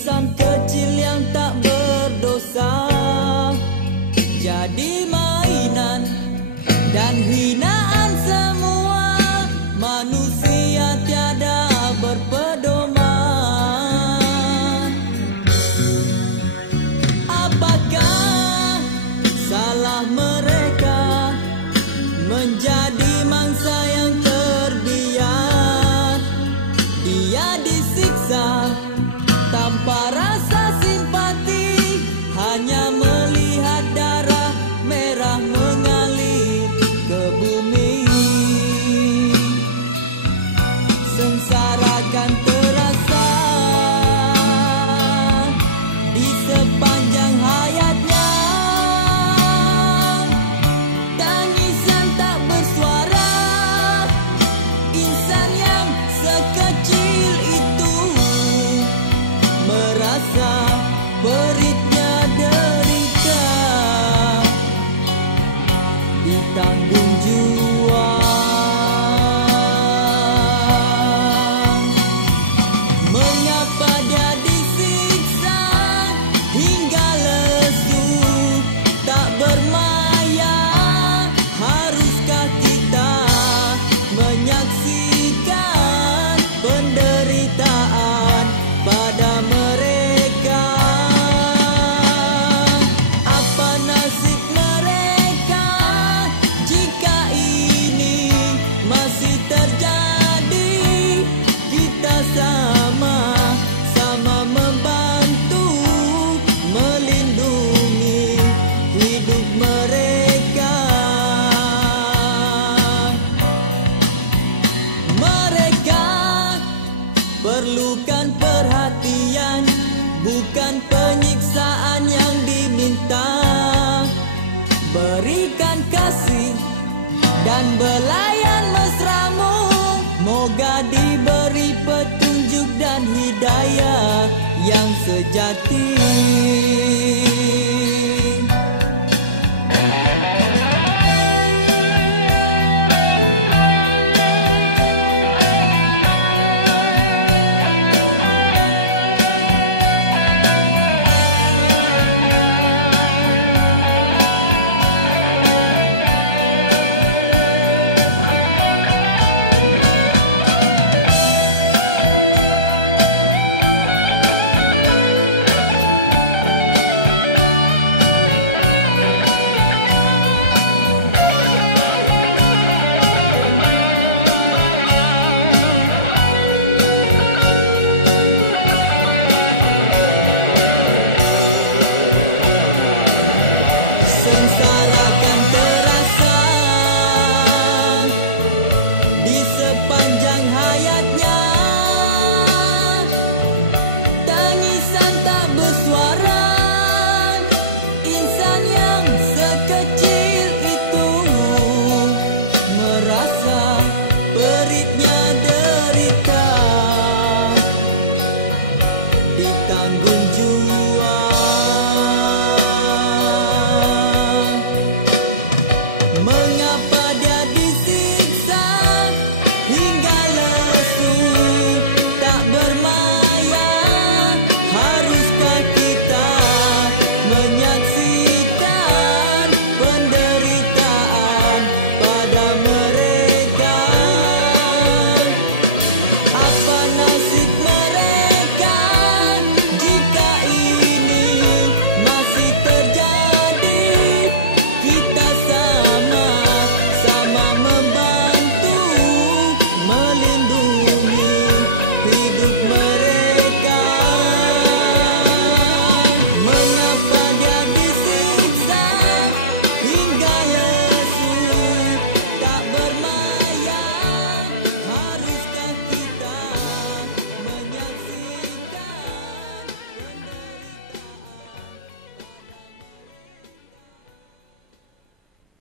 insan kecil yang tak berdosa jadi mainan dan hinaan semua manusia tiada berpedoman. Apakah salah mereka menjadi mangsa yang terbiar? Dia disiksa tanpa rasa simpati, hanya melihat darah merah mengalir ke bumi. Sengsara kan terasa di sepanjang hayatnya. Tangisan tak bersuara, insan yang sekecil itu merasa beritnya derita, ditanggung jua. Mengapa dia disiksa hingga lesu tak bermaya? Haruskah kita menyaksikan penderitaan pada mereka? Apa nasib mereka jika ini masih terjadi? Kita sama-sama membantu melindungi hidup mereka. Mereka perlukan perhatian, bukan penyiksaan yang diminta. Berikan kasih dan belayan mesramu, moga diberi petunjuk dan hidayah yang sejati. Sengsara kan terasa di sepanjang hayatnya. Tangisan tak bersuara, insan yang sekecil itu merasa peritnya derita, ditanggung jua.